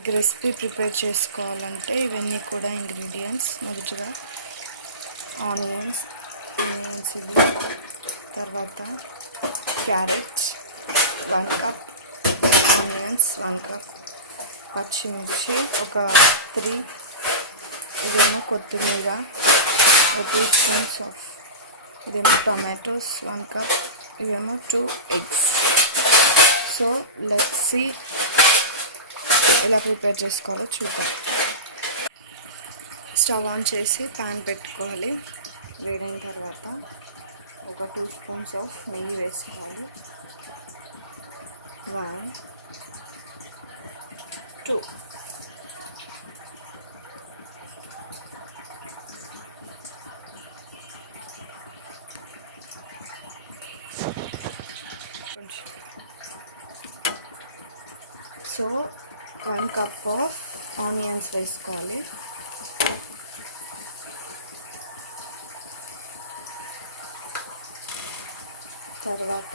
Egg recipe prepare చేసుకోవాలంటే ఇవన్నీ కూడా ఇంగ్రీడియంట్స్. మొదటగా ఆనియన్స్ తర్వాత క్యారెట్ 1 కప్, ఆనియన్స్ 1 కప్, పచ్చిమిర్చి ఒక 3, ఇదేమో కొత్తిమీర 2 స్పూన్స్ ఆఫ్, ఇదేమో టొమాటోస్ 1 కప్, ఇవేమో 2 ఎగ్స్. సో లెట్స్ సీ ఎలా ప్రిపేర్ చేసుకోవాలో చూద్దాం. స్టవ్ ఆన్ చేసి ప్యాన్ పెట్టుకోవాలి. వేడిన తర్వాత ఒక 2 స్పూన్స్ ఆఫ్ నెయ్యి వేసుకోవాలి. 1, 2. సో 1 కప్ ఆఫ్ ఆనియన్స్ వేసుకోవాలి. తర్వాత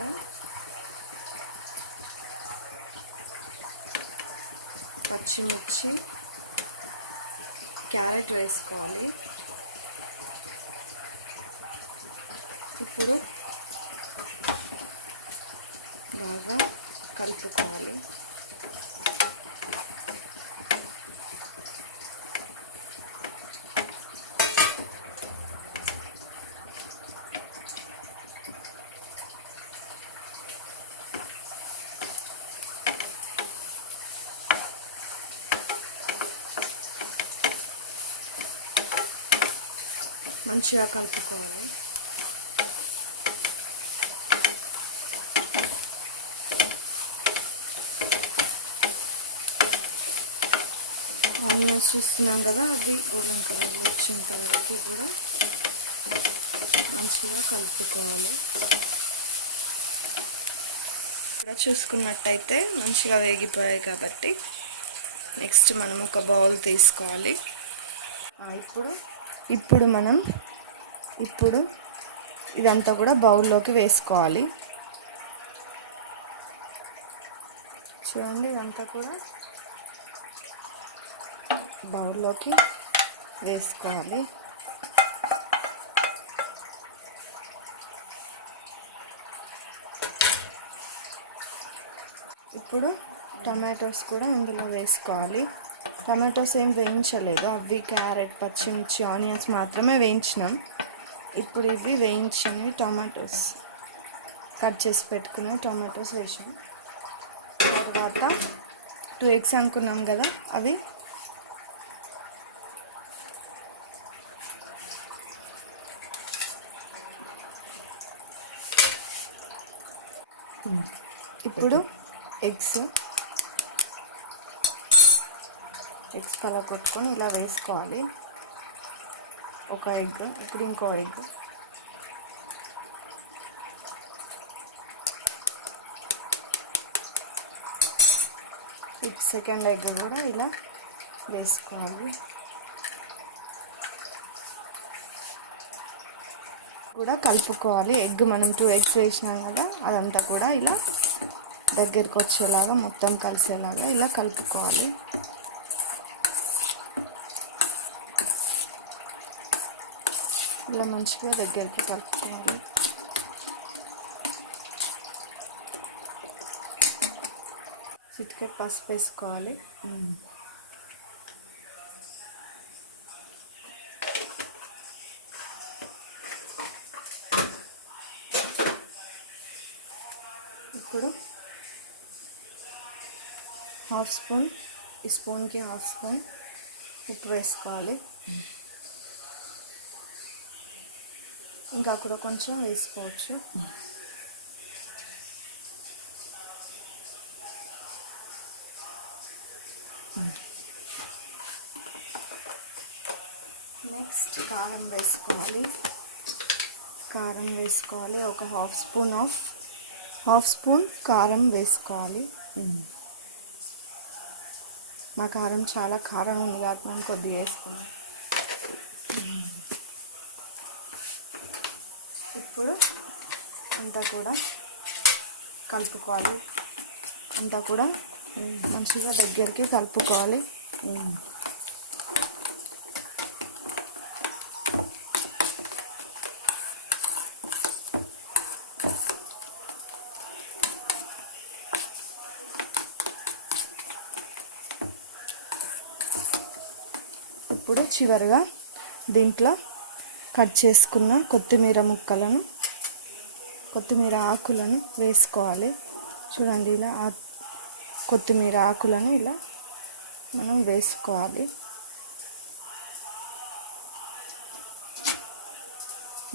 పచ్చిమిర్చి, క్యారెట్ వేసుకోవాలి. ఇప్పుడు బాగా కలుపుకోవాలి. మంచిగా కలుపుకోవాలి. ఆనియన్స్ చూస్తున్నాం కదా, అవి గోల్డెన్ కలర్ వచ్చిన తర్వాత కూడా మంచిగా కలుపుకోవాలి. ఇక్కడ చూసుకున్నట్టయితే మంచిగా వేగిపోయాయి కాబట్టి నెక్స్ట్ మనం ఒక బౌల్ తీసుకోవాలి. ఇప్పుడు ఇదంతా కూడా బౌల్లోకి వేసుకోవాలి. చూడండి, ఇదంతా కూడా బౌల్లోకి వేసుకోవాలి. ఇప్పుడు టమాటోస్ కూడా ఇందులో వేసుకోవాలి. టమాటోస్ ఏం వేయించలేదు, అవి క్యారెట్, పచ్చిమిర్చి, ఆనియన్స్ మాత్రమే వేయించినాం. ఇప్పుడు ఇవి వేయించిన టమాటోస్, కట్ చేసి పెట్టుకున్న టమాటోస్ వేసాం. తర్వాత 2 ఎగ్స్ అనుకున్నాం కదా, అవి ఇప్పుడు ఎగ్స్ కలర్ కొట్టుకొని ఇలా వేసుకోవాలి. ఒక ఎగ్, ఇప్పుడు ఇంకో ఎగ్, సెకండ్ ఎగ్ కూడా ఇలా వేసుకోవాలి. కూడా కలుపుకోవాలి. ఎగ్ మనం 2 ఎగ్స్ వేసినాం కదా, అదంతా కూడా ఇలా దగ్గరికి వచ్చేలాగా మొత్తం కలిసేలాగా ఇలా కలుపుకోవాలి. ఇలా మంచిగా దగ్గరికి కలుపుకోవాలి. చిటికెడు పసుపు వేసుకోవాలి. ఇప్పుడు హాఫ్ స్పూన్, ఈ స్పూన్కి హాఫ్ స్పూన్ ఉప్పు వేసుకోవాలి. ఇంకా కూడా కొంచెం వేసుకోవచ్చు. నెక్స్ట్ కారం వేసుకోవాలి. ఒక హాఫ్ స్పూన్ కారం వేసుకోవాలి. మా కారం చాలా కారం ఉంది కాబట్టి మేము కొద్దిగా వేసుకోవాలి. ఇప్పుడు అంతా కూడా కలుపుకోవాలి. అంతా కూడా మంచిగా దగ్గరికి కలుపుకోవాలి. ఇప్పుడు చివరిగా దీంట్లో కట్ చేసుకున్న కొత్తిమీర ముక్కలను, కొత్తిమీర ఆకులను వేసుకోవాలి. చూడండి, ఇలా కొత్తిమీర ఆకులను ఇలా మనం వేసుకోవాలి.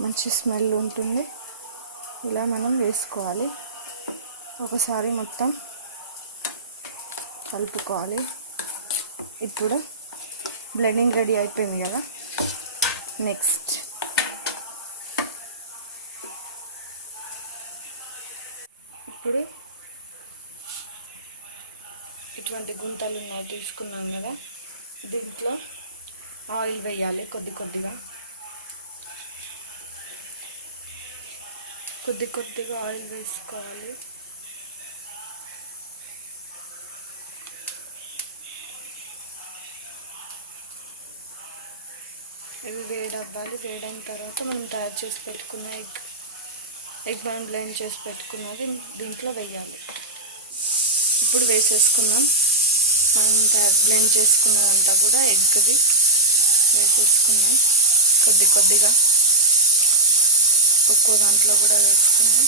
మంచి స్మెల్ ఉంటుంది. ఇలా మనం వేసుకోవాలి. ఒకసారి మొత్తం కలుపుకోవాలి. ఇప్పుడు బ్లెండింగ్ రెడీ అయిపోయింది కదా. నెక్స్ట్ ఇప్పుడు ఇటువంటి గుంతలు ఉన్నాయి తీసుకున్నాం కదా, దీంట్లో ఆయిల్ వేయాలి. కొద్ది కొద్దిగా ఆయిల్ వేసుకోవాలి. ఇవి వేడవ్వాలి. వేడైన తర్వాత మనం తయారు చేసి పెట్టుకున్న ఎగ్ మనం బ్లెండ్ చేసి పెట్టుకున్నది దీంట్లో వేయాలి. ఇప్పుడు వేసేసుకుందాం. మనం బ్లెండ్ చేసుకున్నదంతా కూడా ఎగ్ది వేసేసుకుందాం. కొద్దిగా ఒక్కో దాంట్లో కూడా వేసుకుందాం.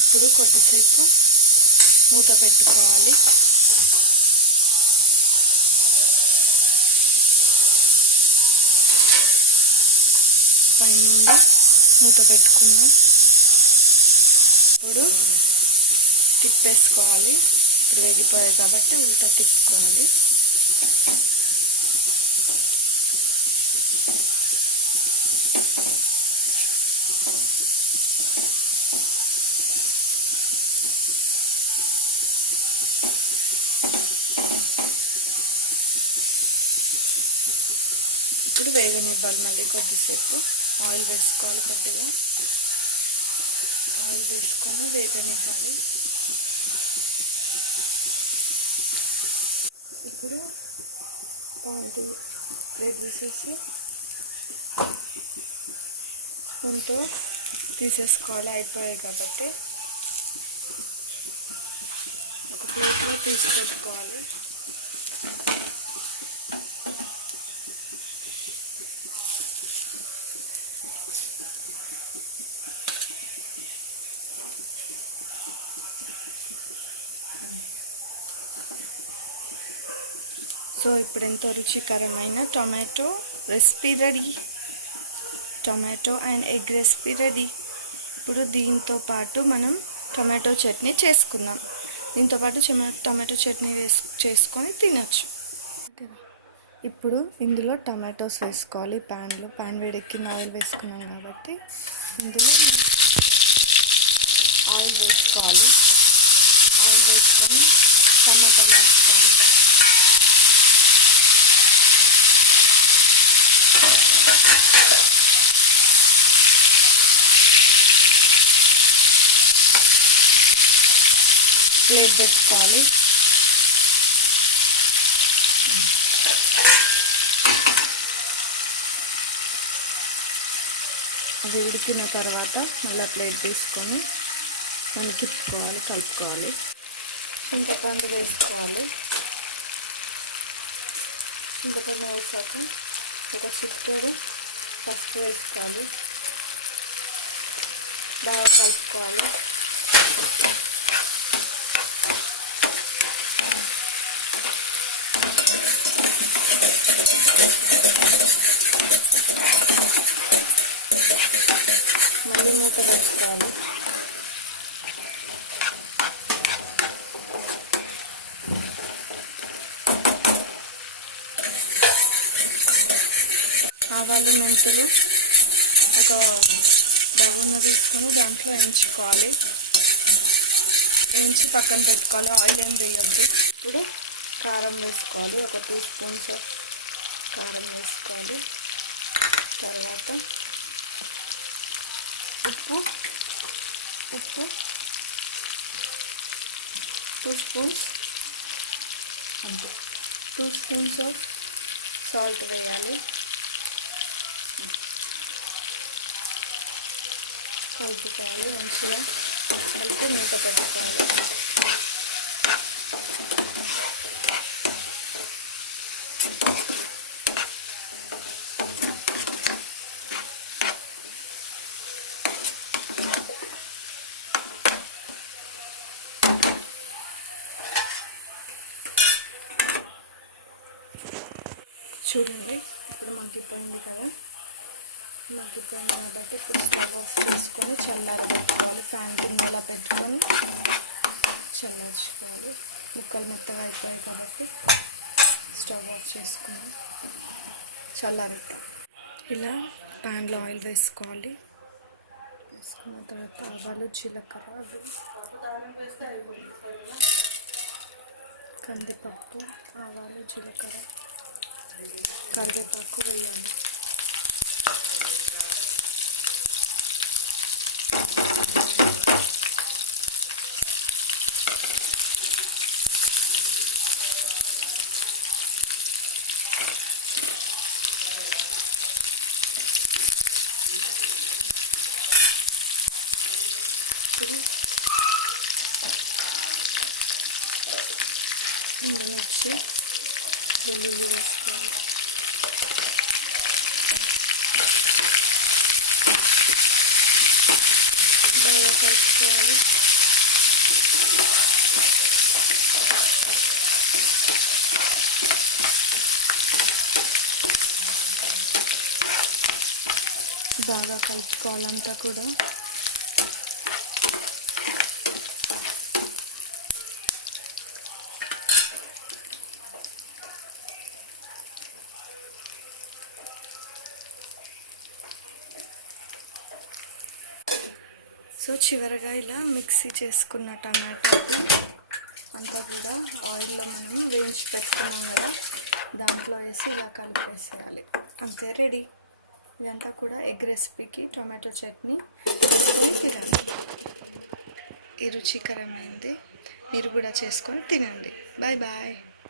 ఇప్పుడు కొద్దిసేపు మూత పెట్టుకోవాలి. పైనుండి మూత పెట్టుకుందాం. ఇప్పుడు తిప్పేసుకోవాలి. ఇప్పుడు వేగిపోయాయి కాబట్టి ఉల్టా తిప్పుకోవాలి. ఇప్పుడు వేగనివ్వాలి. మళ్ళీ కొద్దిసేపు ఆయిల్ వేసుకోవాలి. కొద్దిగా ఆయిల్ వేసుకొని వేగనివ్వాలి. ఇప్పుడు ప్లేట్ తీసేసి స్పూన్తో తీసేసుకోవాలి. అయిపోయాయి కాబట్టి ఒక ప్లేట్లో తీసి పెట్టుకోవాలి. సో ఇప్పుడు ఎంతో రుచికరమైన tomato recipe ready. Tomato and egg recipe ready. ఇప్పుడు దీంతో పాటు మనం టొమాటో చట్నీ చేసుకుందాం. దీంతో పాటు టొమాటో చట్నీ చేసుకొని తినచ్చు. ఇప్పుడు ఇందులో టొమాటోస్ వేసుకోవాలి. ప్యాన్ వేడెక్కిన ఆయిల్ వేసుకున్నాం కాబట్టి ఇందులో ఆయిల్ వేసుకోవాలి. ఆయిల్ వేసుకొని టమాటాలు వేసుకోవాలి. ప్లేట్ పెట్టుకోవాలి. అది ఉడికిన తర్వాత మళ్ళీ ప్లేట్ తీసుకొని దాన్ని తిప్పుకోవాలి, కలుపుకోవాలి. చింతపండు వేసుకోవాలి. చింతపండు వేసాక ఒక చిటికెడు పసుపు వేసుకోవాలి. బాగా కలుపుకోవాలి. మళ్ళీ మూత పెట్టుకోవాలి. ఆవాలు మెంతులు ఒక బగోన తీసుకొని దాంట్లో వేయించుకోవాలి. వేయించి పక్కన పెట్టుకోవాలి. ఆయిల్ ఏం వేయొద్దు. ఇప్పుడు కారం వేసుకోవాలి. ఒక 2 స్పూన్స్ కారం వేసుకోవాలి. తర్వాత ఉప్పు 2 స్పూన్స్, అంతే. 2 స్పూన్స్ ఆఫ్ సాల్ట్ వేయాలి. కలుపుకోవాలి మంచిగా. కలిపి మూత పెట్టుకోవాలి. చూడండి ఇప్పుడు మగ్గిపోయింది కదా. మగ్గిపోయింది కాబట్టి ఇప్పుడు స్టవ్ ఆఫ్ చేసుకొని చల్లారబెట్టుకోవాలి. ఫ్యాన్ కింద ఇలా పెట్టుకొని చల్లార్చుకోవాలి. ముక్కలు మెత్తగా అయిపోయాయి కాబట్టి స్టవ్ ఆఫ్ చేసుకుని చల్లారిద్దాం. ఇలా ప్యాన్లో ఆయిల్ వేసుకోవాలి. వేసుకున్న తర్వాత ఆవాలు, జీలకర్ర, కందిపప్పు, ఆవాలు, జీలకర్ర, కరివేపాకు వేయాలి. వచ్చి వెల్లుల్లి వేసుకోవాలి. బాగా కలుపుకోవాలి. బాగా కలుపుకోవాలంతా కూడా. సో చివరగా ఇలా మిక్సీ చేసుకున్న టమాటాలు అంతా కూడా ఆయిల్లో మనం వేయించి పెట్టుకున్నాం కదా, దాంట్లో వేసి ఇలా కలిపేసేయాలి. అంతే, రెడీ. ఇదంతా కూడా ఎగ్ రెసిపీకి టొమాటో చట్నీ చేసుకొని తినండి. ఈ రుచికరమైనది మీరు కూడా చేసుకొని తినండి. Bye bye.